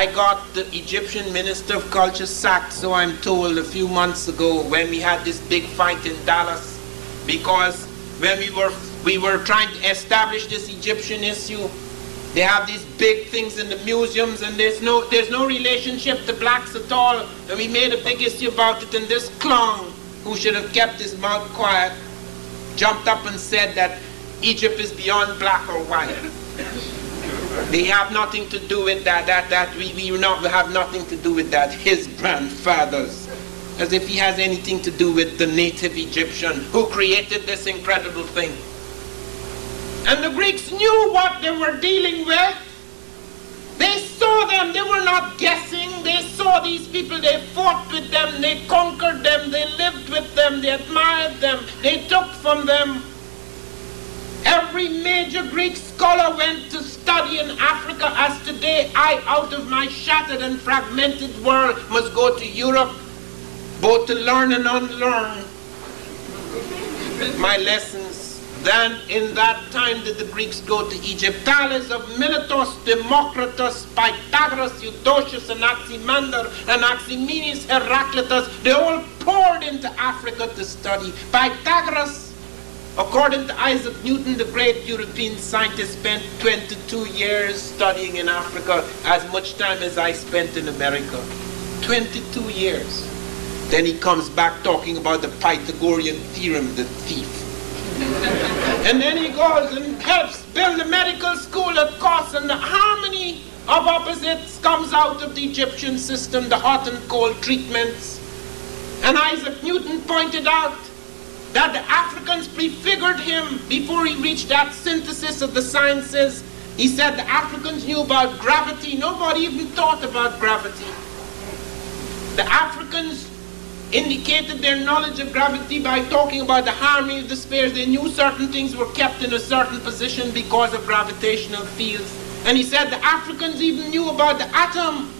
I got the Egyptian Minister of Culture sacked, so I'm told, a few months ago when we had this big fight in Dallas, because when we were trying to establish this Egyptian issue, they have these big things in the museums, and there's no relationship to blacks at all, and we made a big issue about it, and this clown, who should have kept his mouth quiet, jumped up and said that Egypt is beyond black or white. They have nothing to do with that. We have nothing to do with that. His grandfathers, as if he has anything to do with the native Egyptian who created this incredible thing. And the Greeks knew what they were dealing with. They saw them. They were not guessing. They saw these people. They fought with them. They conquered them. They lived with them. They admired them. They took from them. Every major Greek scholar went to study in Africa, as today I, out of my shattered and fragmented world, must go to Europe, both to learn and unlearn my lessons. Then in that time did the Greeks go to Egypt. Thales of Miletus, Democritus, Pythagoras, Eudoxus, Anaximander, Anaximenes, Heraclitus, they all poured into Africa to study. Pythagoras, according to Isaac Newton, the great European scientist, spent 22 years studying in Africa, as much time as I spent in America. 22 years. Then he comes back talking about the Pythagorean theorem, the thief. And then he goes and helps build a medical school at cost, and the harmony of opposites comes out of the Egyptian system, the hot and cold treatments. And Isaac Newton pointed out that the Africans prefigured him before he reached that synthesis of the sciences. He said the Africans knew about gravity. Nobody even thought about gravity. The Africans indicated their knowledge of gravity by talking about the harmony of the spheres. They knew certain things were kept in a certain position because of gravitational fields. And he said the Africans even knew about the atom.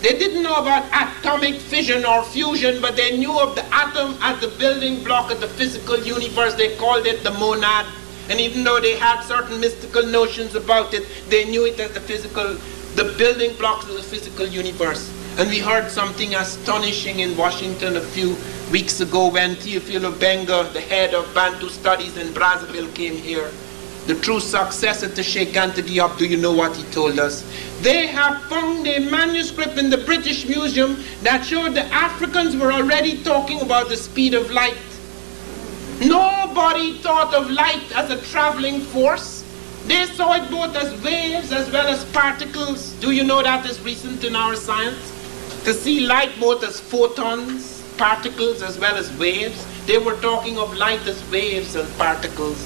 They didn't know about atomic fission or fusion, but they knew of the atom as the building block of the physical universe. They called it the monad. And even though they had certain mystical notions about it, they knew it as the building blocks of the physical universe. And we heard something astonishing in Washington a few weeks ago when Theophilo Benga, the head of Bantu Studies in Brazzaville, came here. The true successor to Sheikh Anta Diop, do you know what he told us? They have found a manuscript in the British Museum that showed the Africans were already talking about the speed of light. Nobody thought of light as a traveling force. They saw it both as waves as well as particles. Do you know that is recent in our science? To see light both as photons, particles as well as waves. They were talking of light as waves and particles.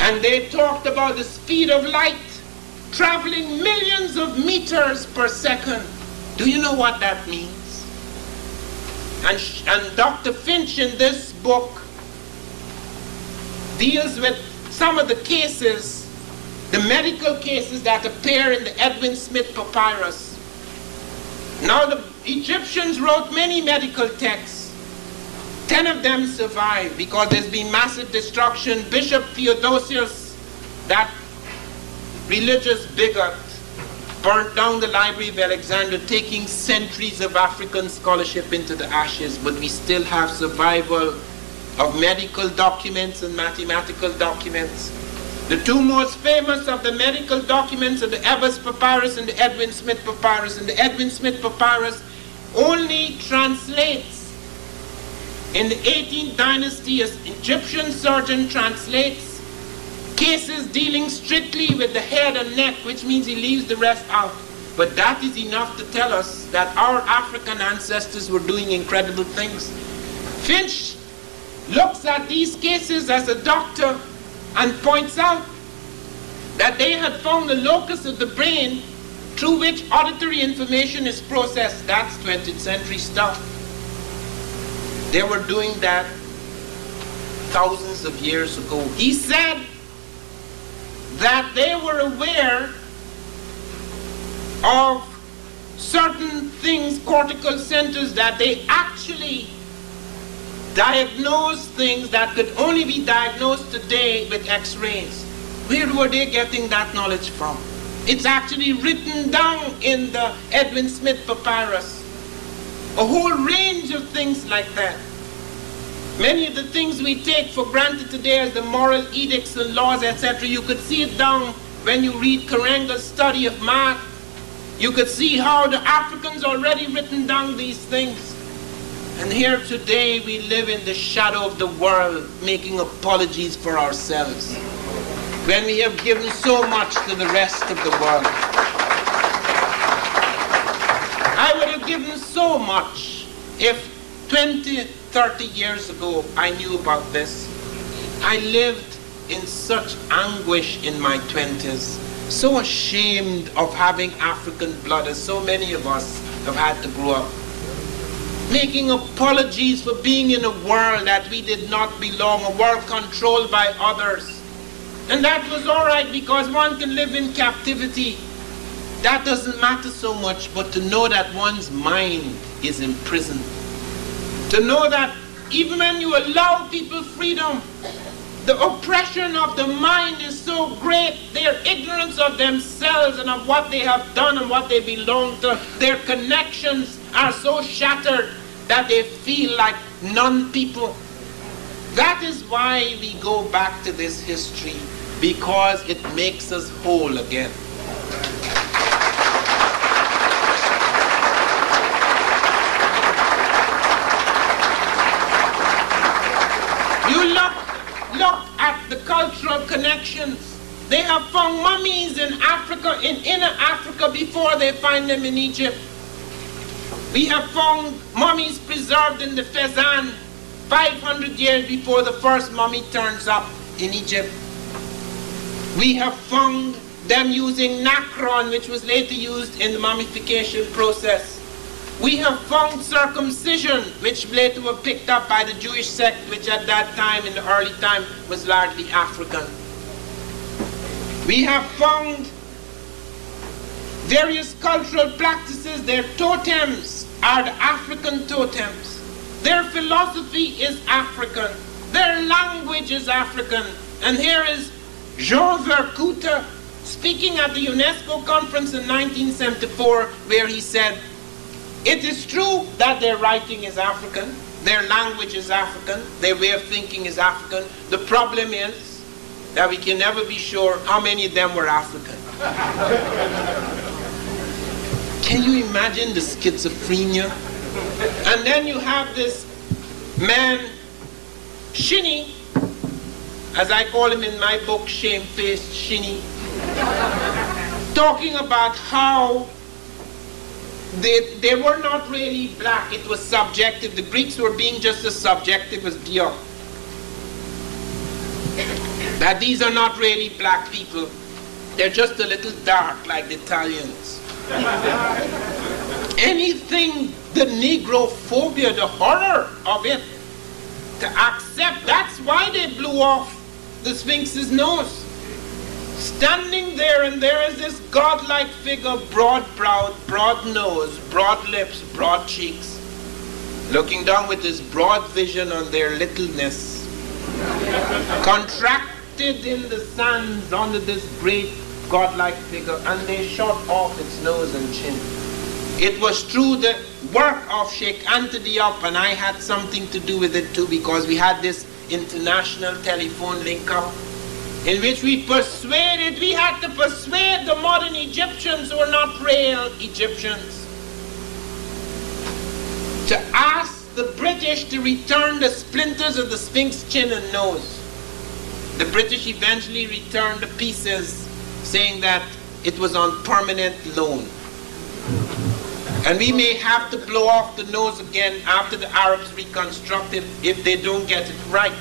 And they talked about the speed of light traveling millions of meters per second. Do you know what that means? And Dr. Finch in this book deals with some of the cases, the medical cases that appear in the Edwin Smith Papyrus. Now the Egyptians wrote many medical texts. 10 of them survived because there's been massive destruction. Bishop Theodosius, that religious bigot, burnt down the Library of Alexandria, taking centuries of African scholarship into the ashes, but we still have survival of medical documents and mathematical documents. The two most famous of the medical documents are the Ebers Papyrus and the Edwin Smith Papyrus. And the Edwin Smith Papyrus only translates in the 18th dynasty, an Egyptian surgeon translates cases dealing strictly with the head and neck, which means he leaves the rest out. But that is enough to tell us that our African ancestors were doing incredible things. Finch looks at these cases as a doctor and points out that they had found the locus of the brain through which auditory information is processed. That's 20th century stuff. They were doing that thousands of years ago. He said that they were aware of certain things, cortical centers, that they actually diagnosed things that could only be diagnosed today with X-rays. Where were they getting that knowledge from? It's actually written down in the Edwin Smith Papyrus. A whole range of things like that. Many of the things we take for granted today as the moral edicts and laws, etc., you could see it down when you read Karenga's study of math. You could see how the Africans already written down these things. And here today we live in the shadow of the world, making apologies for ourselves, when we have given so much to the rest of the world. I would have given so much if 20, 30 years ago I knew about this. I lived in such anguish in my 20s, so ashamed of having African blood, as so many of us have had to grow up. Making apologies for being in a world that we did not belong, a world controlled by others. And that was all right because one can live in captivity. That doesn't matter so much, but to know that one's mind is imprisoned. To know that even when you allow people freedom, the oppression of the mind is so great, their ignorance of themselves and of what they have done and what they belong to, their connections are so shattered that they feel like non-people. That is why we go back to this history, because it makes us whole again. You look at the cultural connections. They have found mummies in Africa, in inner Africa, before they find them in Egypt. We have found mummies preserved in the Fezzan 500 years before the first mummy turns up in Egypt. We have found them using nacron, which was later used in the mummification process. We have found circumcision, which later were picked up by the Jewish sect, which at that time, in the early time, was largely African. We have found various cultural practices. Their totems are the African totems. Their philosophy is African. Their language is African. And here is Jean Vercoute speaking at the UNESCO conference in 1974, where he said, "It is true that their writing is African, their language is African, their way of thinking is African. The problem is that we can never be sure how many of them were African." Can you imagine the schizophrenia? And then you have this man, Shinny, as I call him in my book, Shamefaced Shinny, talking about how they were not really black, it was subjective. The Greeks were being just as subjective as Diop. That these are not really black people, they're just a little dark like the Italians. Anything, the Negrophobia, the horror of it, to accept, that's why they blew off the Sphinx's nose. Standing there, and there is this godlike figure, broad-browed, broad nose, broad lips, broad cheeks, looking down with this broad vision on their littleness, contracted in the sands under this great godlike figure, and they shot off its nose and chin. It was through the work of Sheikh Anta Diop, and I had something to do with it too, because we had this international telephone link-up in which we had to persuade the modern Egyptians who are not real Egyptians to ask the British to return the splinters of the Sphinx chin and nose. The British eventually returned the pieces, saying that it was on permanent loan. And we may have to blow off the nose again after the Arabs reconstruct it if they don't get it right.